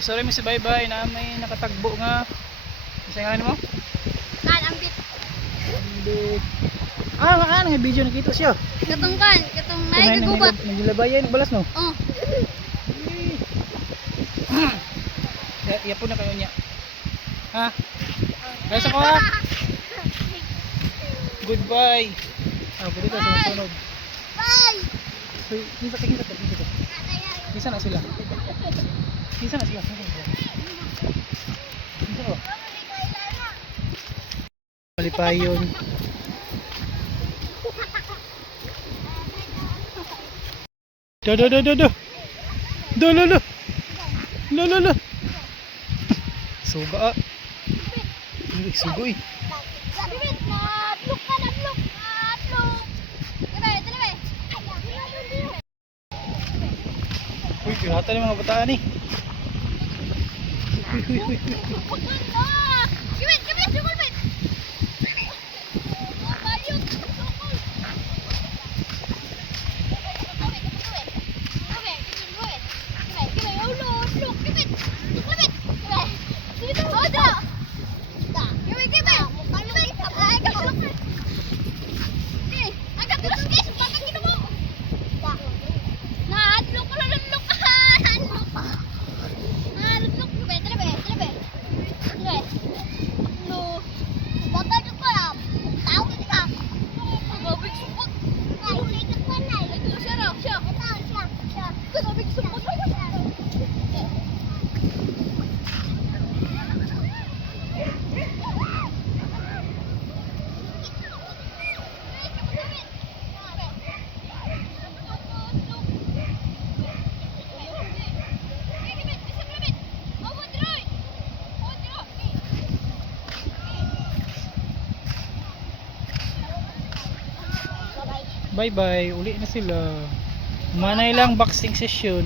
Sorry mi si bye-bye na may nakatagbo nga. Isa nga mo? Ambit. Ambit. Ah, makan nga video nakita siya. Katong naigubat. Nagilabayan balas no. Oh. Yapon na kayo niya. Ha? Guys ako ha. Goodbye. Ah, pwede ka sa sunod. Bye. So, kinsa to. Kinsa na sila? Kinsa na sila? Kinsa ko? Malipayon. Do. Suga ah. Sugoy. Uy, pirata ng mga bataan eh. Uy. Bye-bye. Uli na sila. Manay lang boxing session.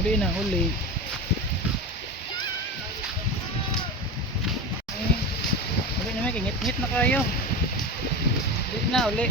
Uli. Uli na may kingit-ngit na kayo. Uli.